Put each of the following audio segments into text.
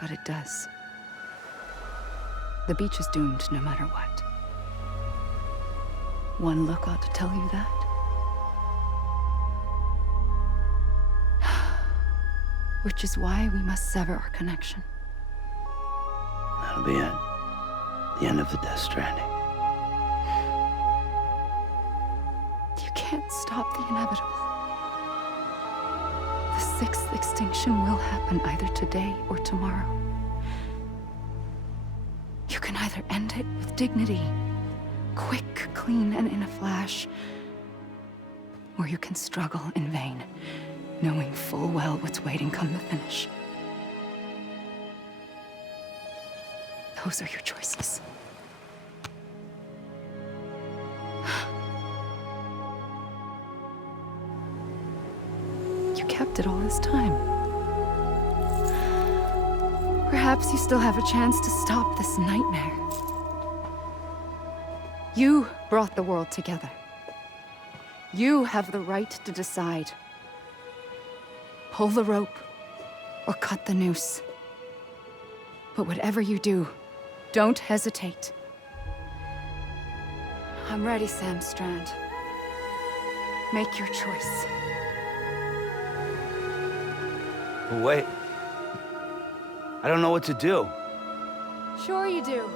but it does. The beach is doomed no matter what. One look ought to tell you that. Which is why we must sever our connection. That'll be it. The end of the Death Stranding. You can't stop the inevitable. The sixth extinction will happen either today or tomorrow. You can either end it with dignity, quick, clean, and in a flash, or you can struggle in vain, knowing full well what's waiting come the finish. Those are your choices. You kept it all this time. Perhaps you still have a chance to stop this nightmare. You brought the world together. You have the right to decide. Pull the rope or cut the noose. But whatever you do, don't hesitate. I'm ready, Sam Strand. Make your choice. Wait. I don't know what to do. Sure you do.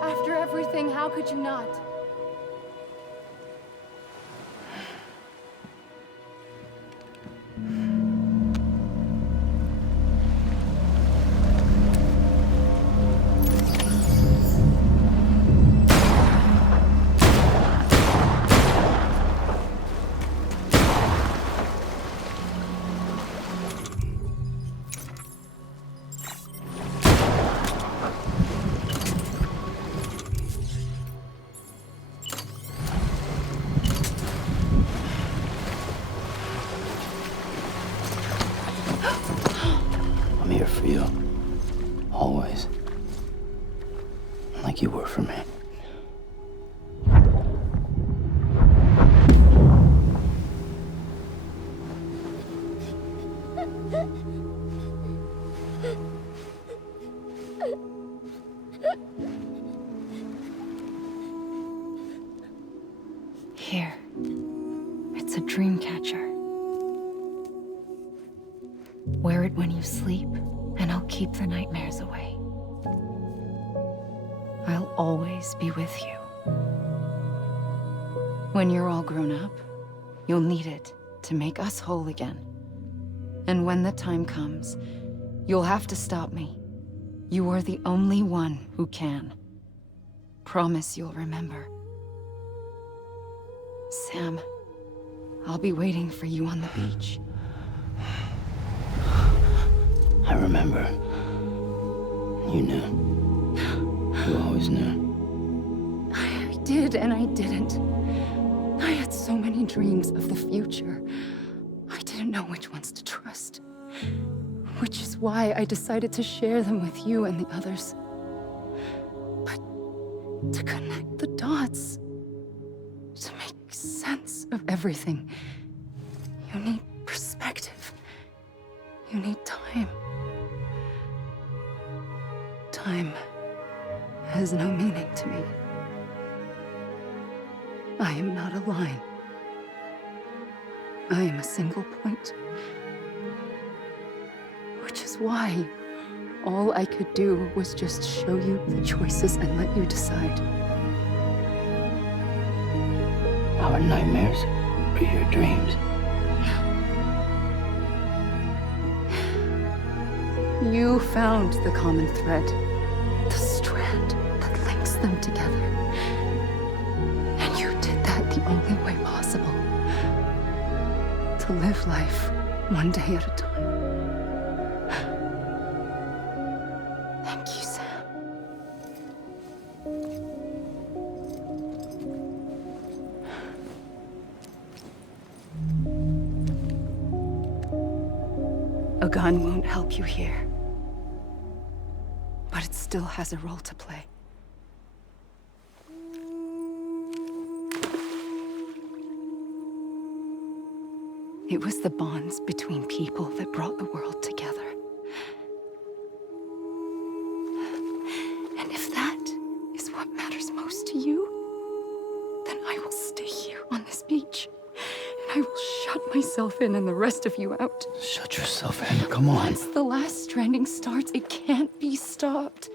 After everything, how could you not? I'm here for you. Always. Like you were for me. Here. It's a dream catcher. Wear it when you sleep, and I'll keep the nightmares away. I'll always be with you. When you're all grown up, you'll need it to make us whole again. And when the time comes, you'll have to stop me. You are the only one who can. Promise you'll remember. Sam, I'll be waiting for you on the beach. I remember. You knew. You always knew. I did and I didn't. I had so many dreams of the future. I didn't know which ones to trust. Which is why I decided to share them with you and the others. But to connect the dots, to make sense of everything, you need perspective. You need time. Time has no meaning to me. I am not a line. I am a single point. Which is why all I could do was just show you the choices and let you decide. Our nightmares are your dreams. You found the common thread, the strand that links them together. And you did that the only way possible. To live life one day at a time. Thank you, Sam. A gun won't help you here. But it still has a role to play. It was the bonds between people that brought the world together. what matters most to you, then I will stay here on this beach. And I will shut myself in and the rest of you out. Shut yourself in. Come on. Once the last stranding starts, it can't be stopped.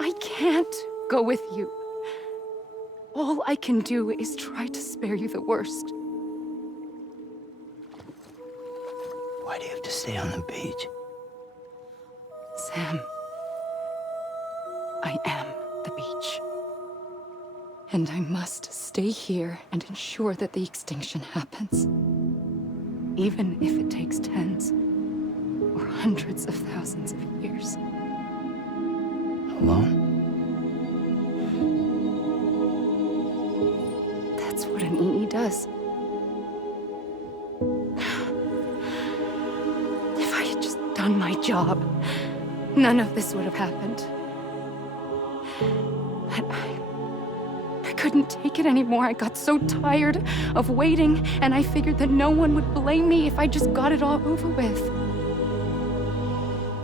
I can't go with you. All I can do is try to spare you the worst. Why do you have to stay on the beach? Sam, I am the beach. And I must stay here and ensure that the extinction happens. Even if it takes tens or hundreds of thousands of years. Alone? That's what an EE does. If I had just done my job, none of this would have happened. But I couldn't take it anymore. I got so tired of waiting, and I figured that no one would blame me if I just got it all over with.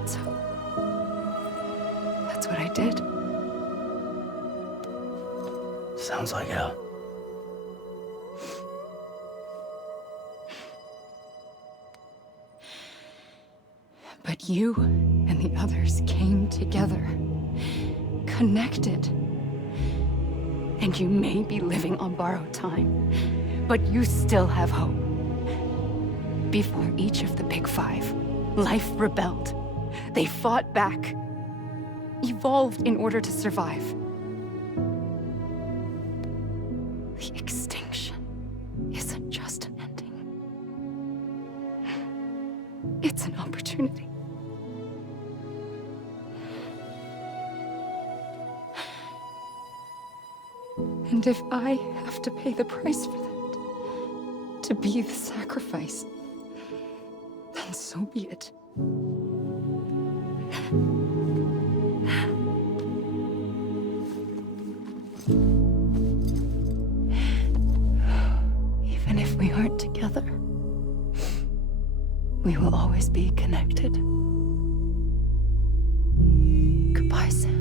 So, that's what I did. Sounds like hell. But you and the others came together, connected. And you may be living on borrowed time, but you still have hope. Before each of the Big Five, life rebelled. They fought back, evolved in order to survive. The extinction isn't just an ending. It's an opportunity. And if I have to pay the price for that, to be the sacrifice, then so be it. Even if we aren't together, we will always be connected. Goodbye, Sam.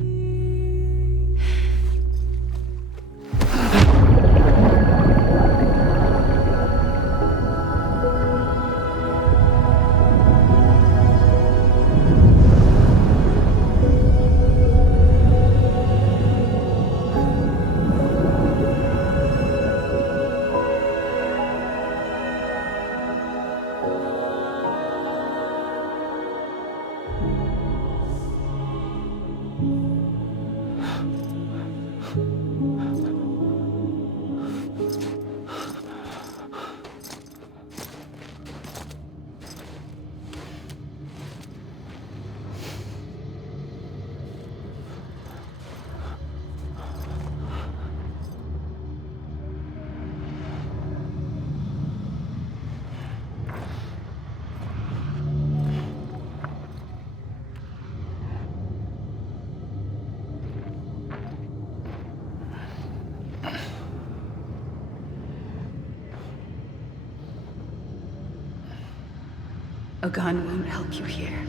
A gun won't help you here,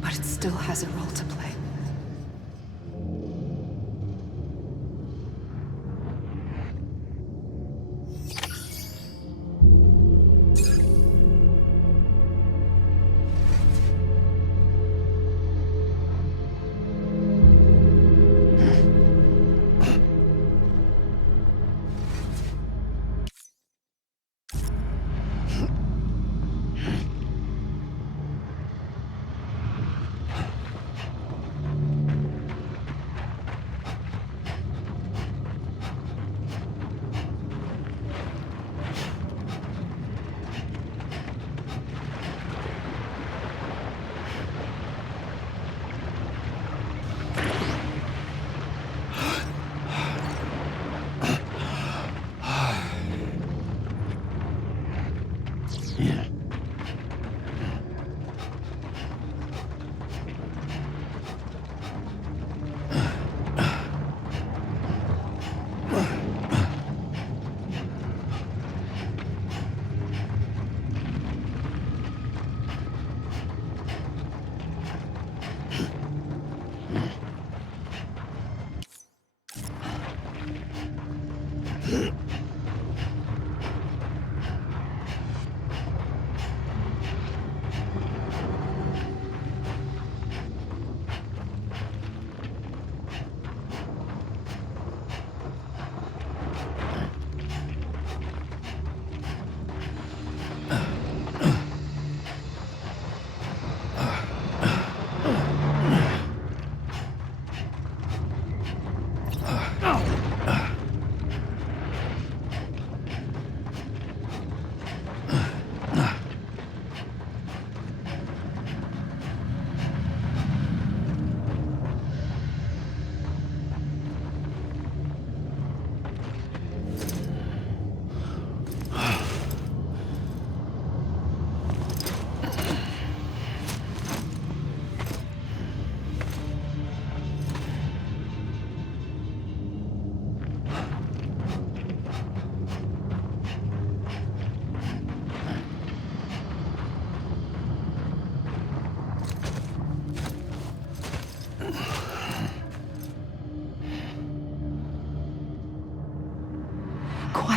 but it still has a role to play.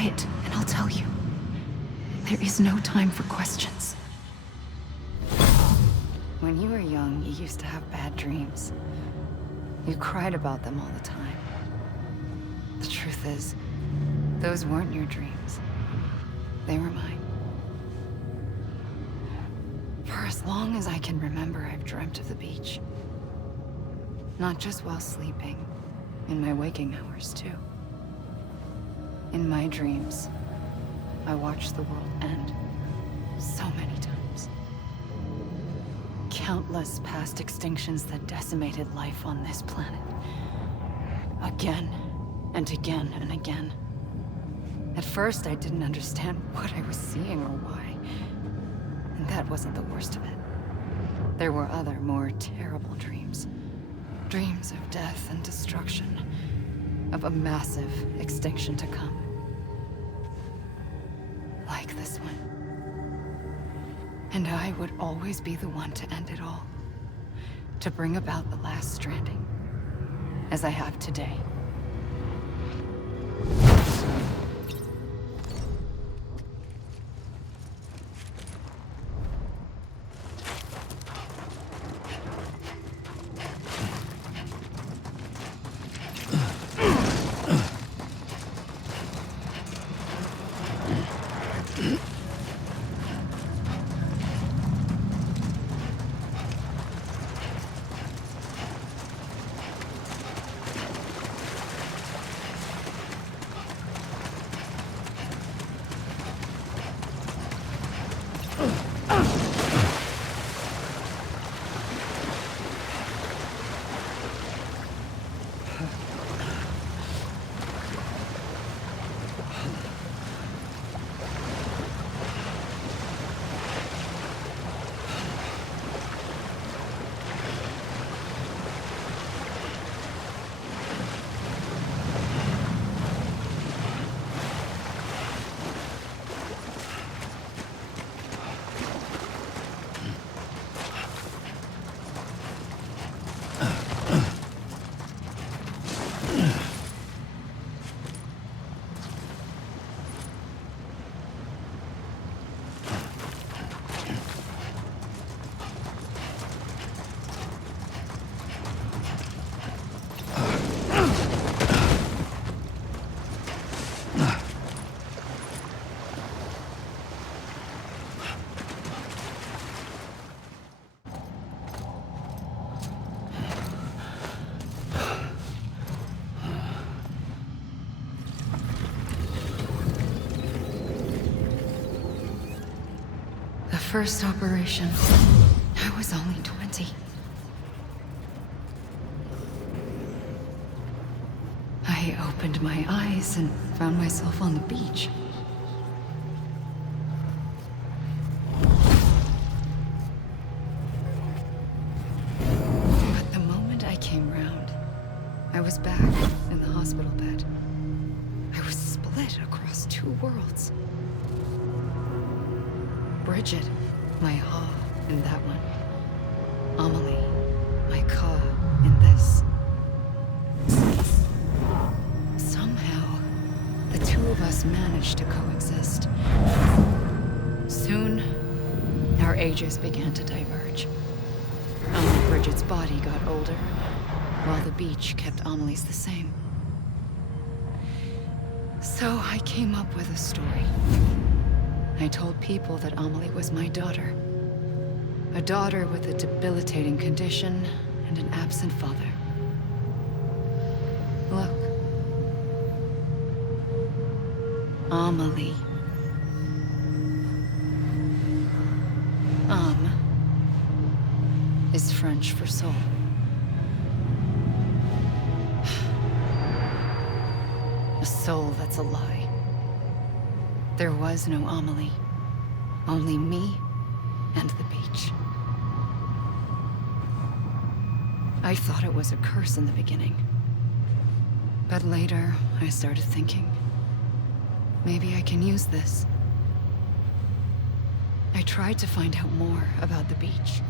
Quiet, and I'll tell you. There is no time for questions. When you were young, you used to have bad dreams. You cried about them all the time. The truth is, those weren't your dreams. They were mine. For as long as I can remember, I've dreamt of the beach. Not just while sleeping, in my waking hours too. In my dreams, I watched the world end so many times. Countless past extinctions that decimated life on this planet. Again, and again, and again. At first, I didn't understand what I was seeing or why. And that wasn't the worst of it. There were other, more terrible dreams. Dreams of death and destruction. Of a massive extinction to come. Like this one. And I would always be the one to end it all. To bring about the last stranding. As I have today. First operation, I was only 20. I opened my eyes and found myself on the beach. But the moment I came round, I was back in the hospital bed. I was split across two worlds. Bridget, my Ha in that one. Amelie, my Ka in this. Somehow, the two of us managed to coexist. Soon, our ages began to diverge. Only Bridget's body got older, while the beach kept Amelie's the same. So I came up with a story. I told people that Amelie was my daughter. A daughter with a debilitating condition and an absent father. Look. Amelie. Âme is French for soul. A soul that's a lie. There was no Amelie. Only me and the beach. I thought it was a curse in the beginning. But later, I started thinking, maybe I can use this. I tried to find out more about the beach.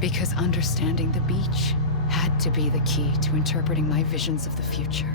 Because understanding the beach had to be the key to interpreting my visions of the future.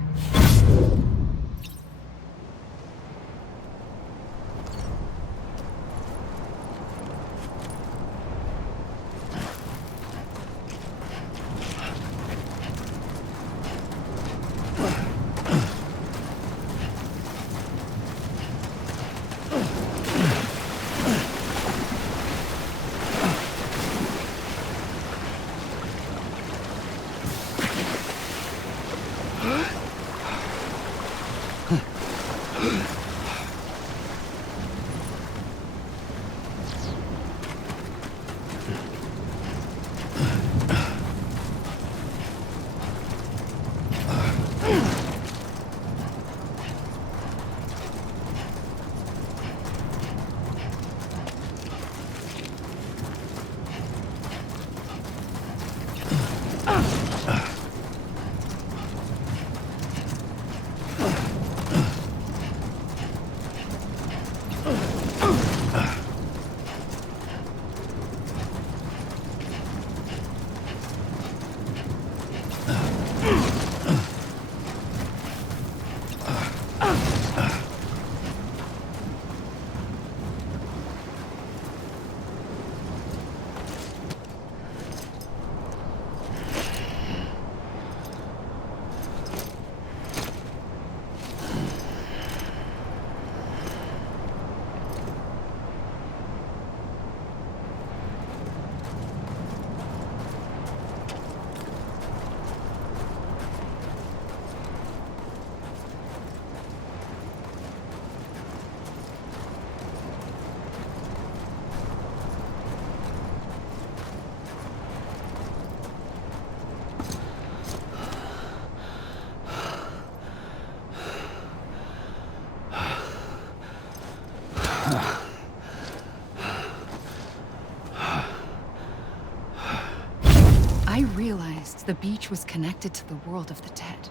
I realized the beach was connected to the world of the dead,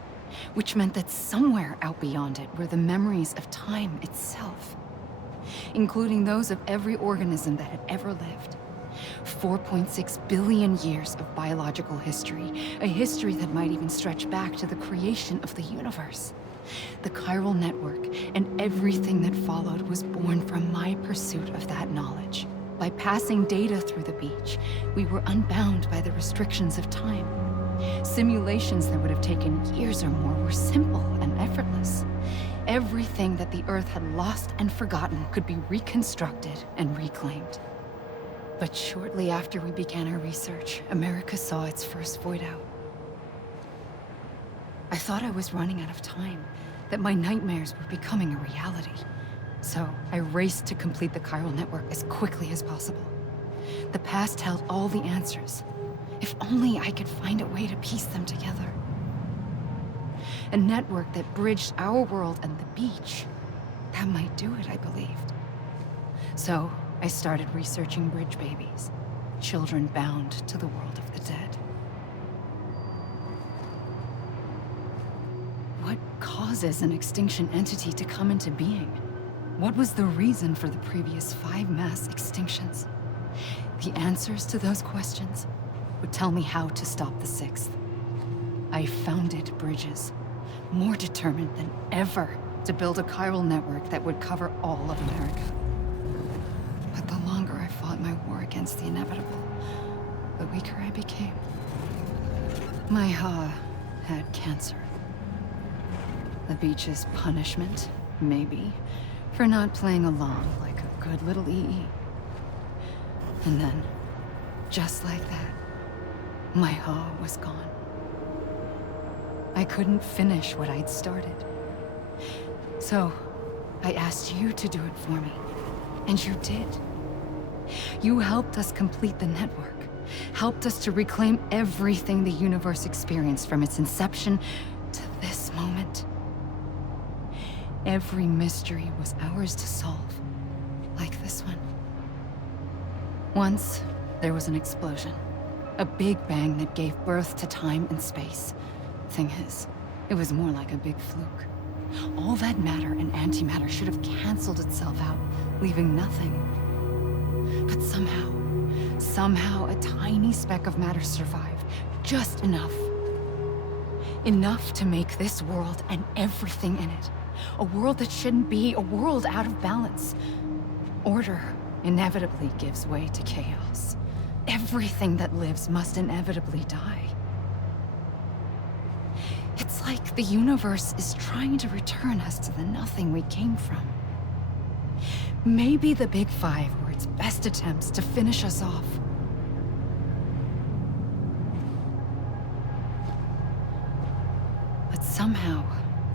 which meant that somewhere out beyond it were the memories of time itself, including those of every organism that had ever lived. 4.6 billion years of biological history, a history that might even stretch back to the creation of the universe. The chiral network and everything that followed was born from my pursuit of that knowledge. By passing data through the beach, we were unbound by the restrictions of time. Simulations that would have taken years or more were simple and effortless. Everything that the Earth had lost and forgotten could be reconstructed and reclaimed. But shortly after we began our research, America saw its first void out. I thought I was running out of time, that my nightmares were becoming a reality. So I raced to complete the chiral network as quickly as possible. The past held all the answers. If only I could find a way to piece them together. A network that bridged our world and the beach. That might do it, I believed. So I started researching bridge babies, children bound to the world of the dead. What causes an extinction entity to come into being? What was the reason for the previous 5 mass extinctions? The answers to those questions would tell me how to stop the 6th. I founded bridges, more determined than ever to build a chiral network that would cover all of America. But the longer I fought my war against the inevitable, the weaker I became. My Ha had cancer. The beach's punishment, maybe, for not playing along like a good little EE. And then, just like that, my Ha was gone. I couldn't finish what I'd started. So, I asked you to do it for me, and you did. You helped us complete the network, helped us to reclaim everything the universe experienced from its inception to this moment. Every mystery was ours to solve, like this one. Once, there was an explosion. A big bang that gave birth to time and space. Thing is, it was more like a big fluke. All that matter and antimatter should have canceled itself out, leaving nothing. But somehow a tiny speck of matter survived. Just enough. Enough to make this world and everything in it. A world that shouldn't be, a world out of balance. Order inevitably gives way to chaos. Everything that lives must inevitably die. It's like the universe is trying to return us to the nothing we came from. Maybe the Big Five were its best attempts to finish us off. But somehow,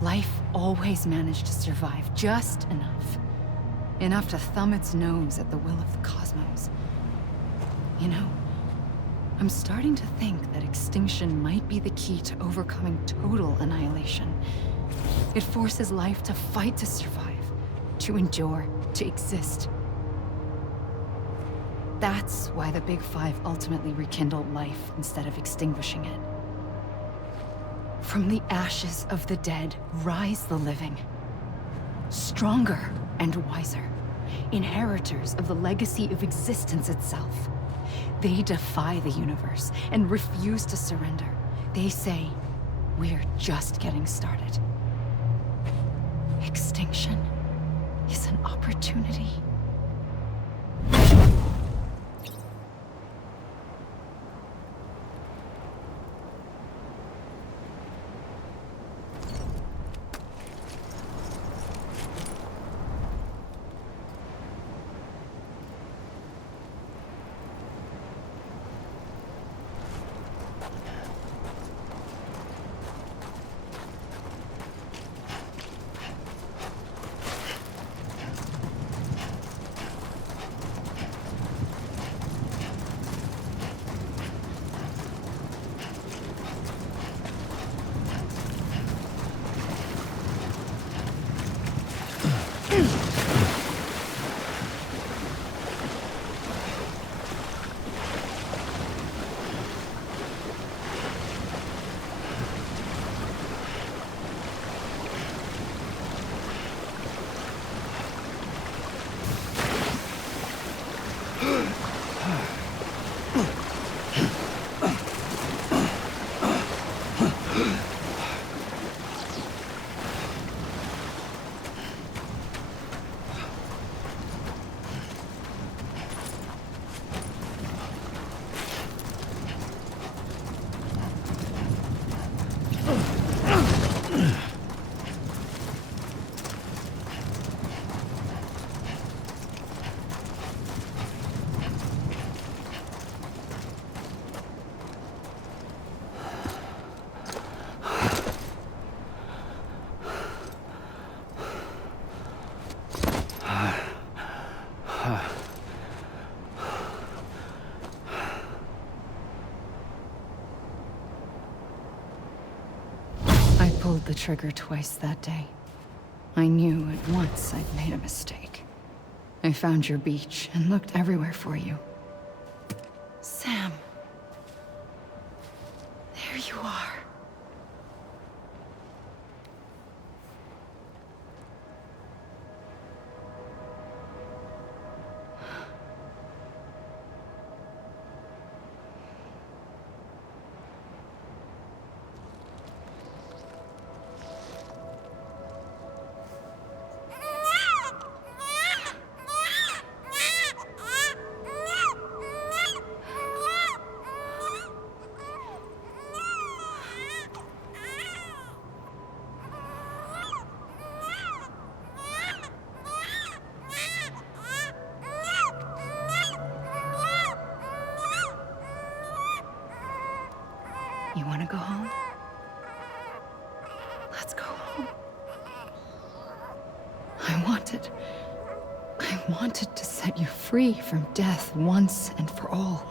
life always managed to survive just enough. Enough to thumb its nose at the will of the cosmos. You know, I'm starting to think that extinction might be the key to overcoming total annihilation. It forces life to fight to survive, to endure, to exist. That's why the Big Five ultimately rekindled life instead of extinguishing it. From the ashes of the dead rise the living. Stronger and wiser. Inheritors of the legacy of existence itself. They defy the universe and refuse to surrender. They say, we're just getting started. Extinction is an opportunity. pulled the trigger twice that day. I knew at once I'd made a mistake. I found your beach and looked everywhere for you. Sam. There you are. You want to go home? Let's go home. I wanted to set you free from death once and for all.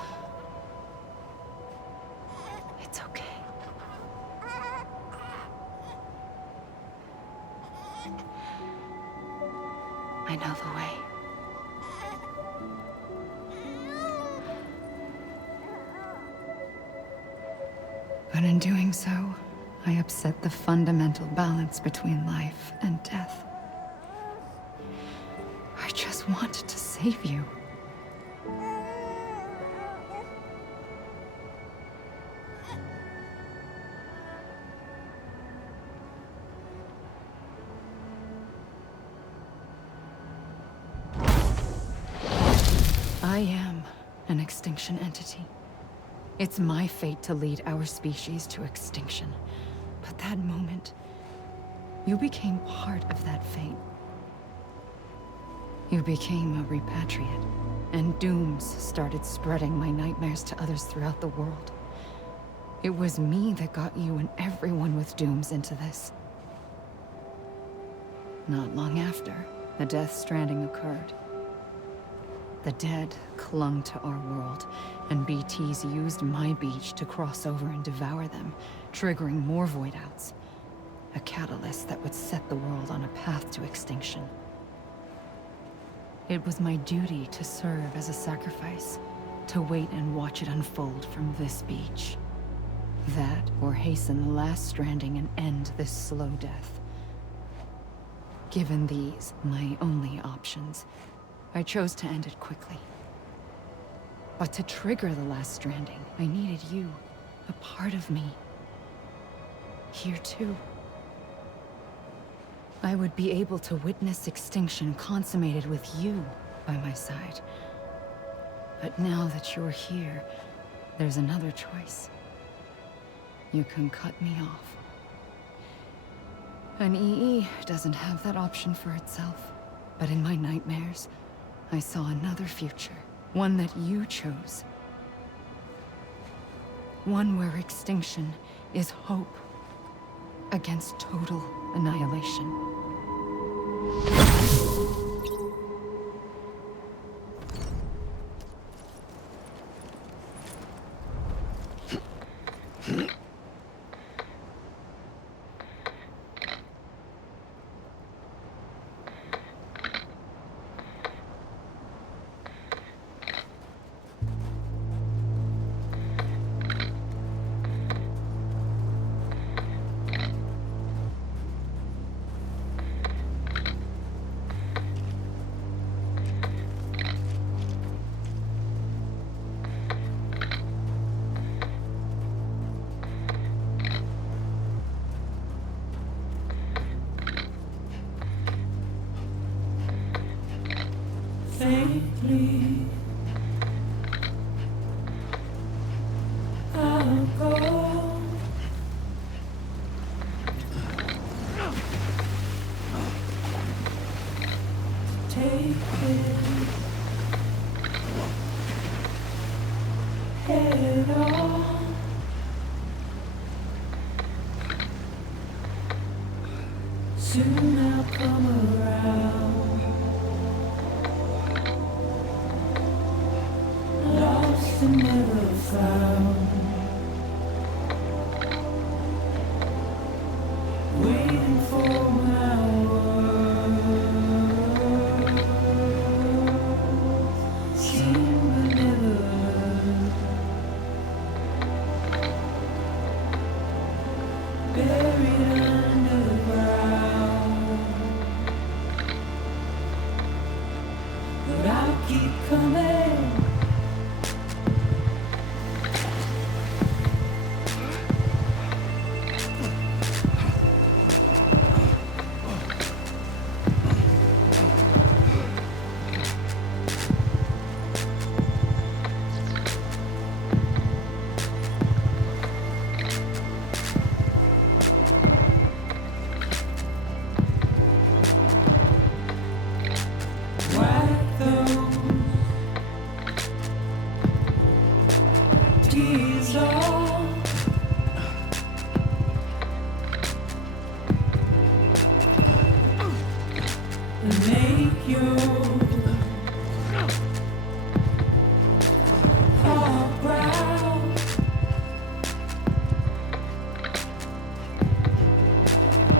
It's okay. I know the way. But in doing so, I upset the fundamental balance between life and death. I just wanted to save you. I am an extinction entity. It's my fate to lead our species to extinction. But that moment, you became part of that fate. You became a repatriate, and dooms started spreading my nightmares to others throughout the world. It was me that got you and everyone with dooms into this. Not long after, the Death Stranding occurred. The dead clung to our world, and BTs used my beach to cross over and devour them, triggering more void outs. A catalyst that would set the world on a path to extinction. It was my duty to serve as a sacrifice, to wait and watch it unfold from this beach. That, or hasten the last stranding and end this slow death. Given these, my only options, I chose to end it quickly. But to trigger the last stranding, I needed you, a part of me. Here too. I would be able to witness extinction consummated with you by my side. But now that you're here, there's another choice. You can cut me off. An EE doesn't have that option for itself. But in my nightmares, I saw another future. One that you chose. One where extinction is hope against total annihilation. Faintly, I'll go. Take it head on. Soon I'll come around. Lost and never found. is all. And make your heart proud.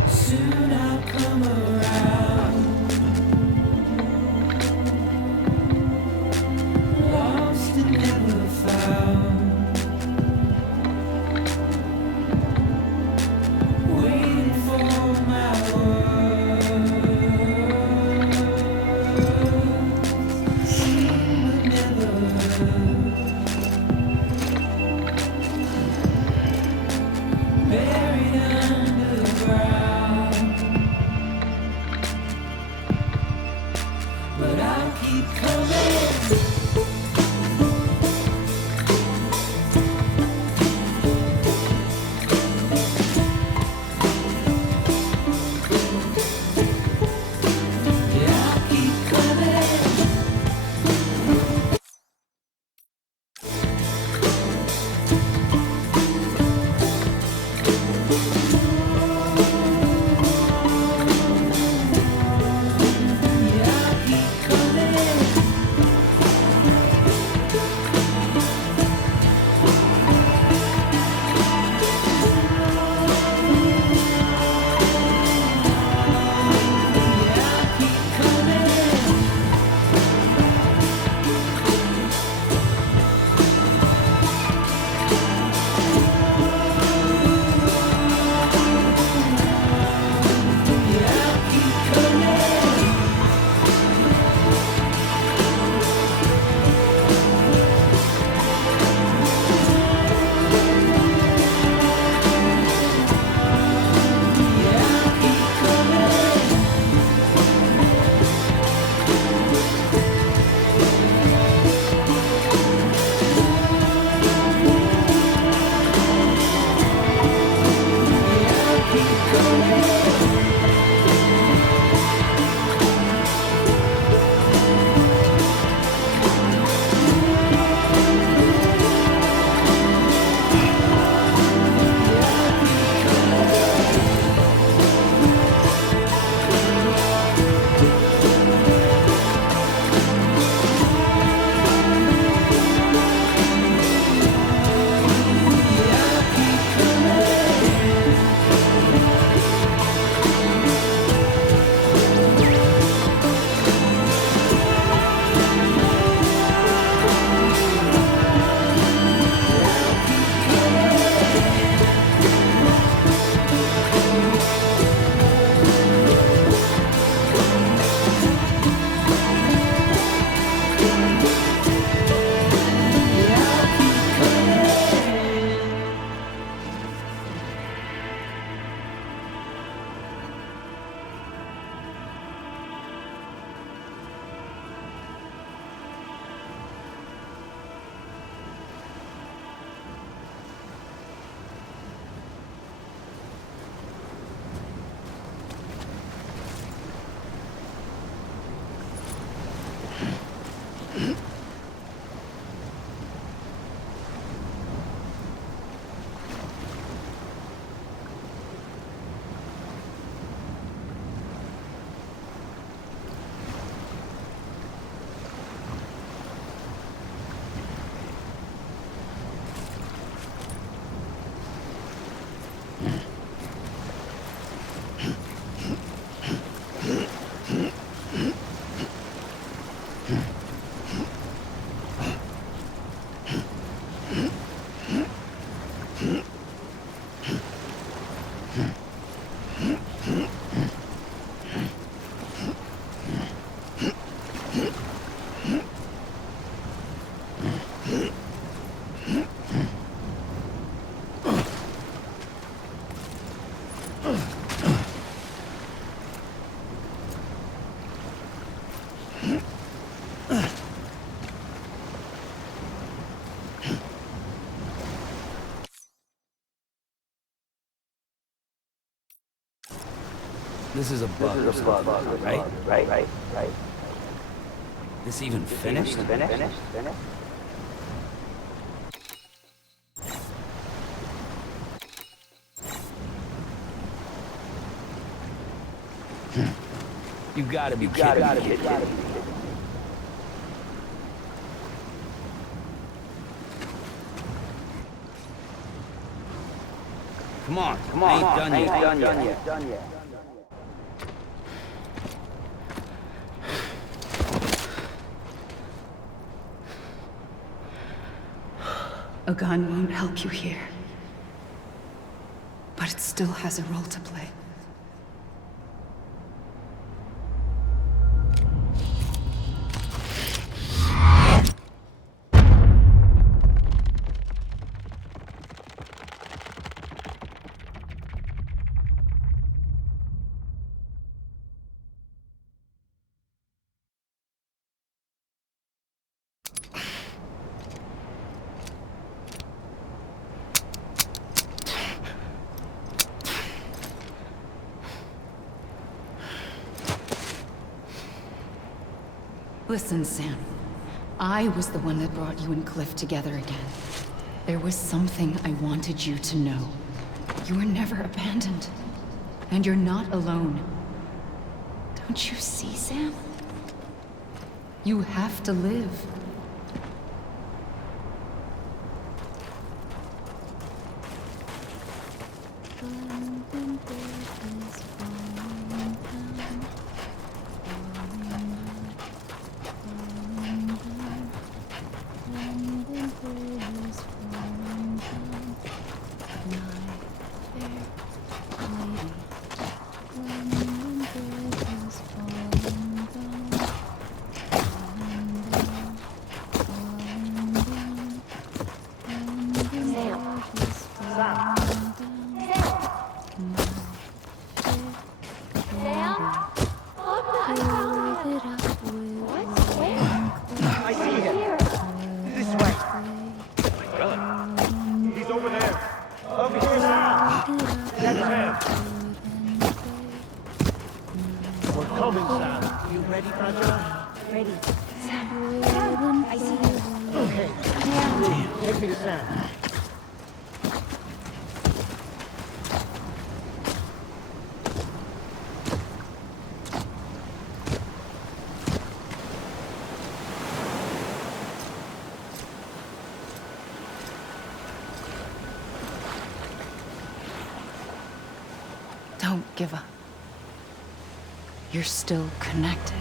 Soon I'll come around. Lost and never found. Waiting for my word. Seen but never heard. Buried underground. But I'll keep coming. Yeah, I'll keep coming. Yeah, I'll keep coming. Yeah, I'll keep coming. Yeah, I'll keep coming. Yeah, I'll keep coming. Yeah, I'll keep coming. Yeah, I'll keep coming. Yeah, I'll keep coming. This is a bug, right? This even finished? You gotta be kidding me. Come on, I ain't done yet. A gun won't help you here. But it still has a role to play. Listen, Sam. I was the one that brought you and Cliff together again. There was something I wanted you to know. You were never abandoned. And you're not alone. Don't you see, Sam? You have to live. I see him. This way. He's over there. Over here now. That's him. We're coming, Sam. You ready, brother? Ready. Sam, I see you. Okay. Take me to Sam. Don't give up. You're still connected.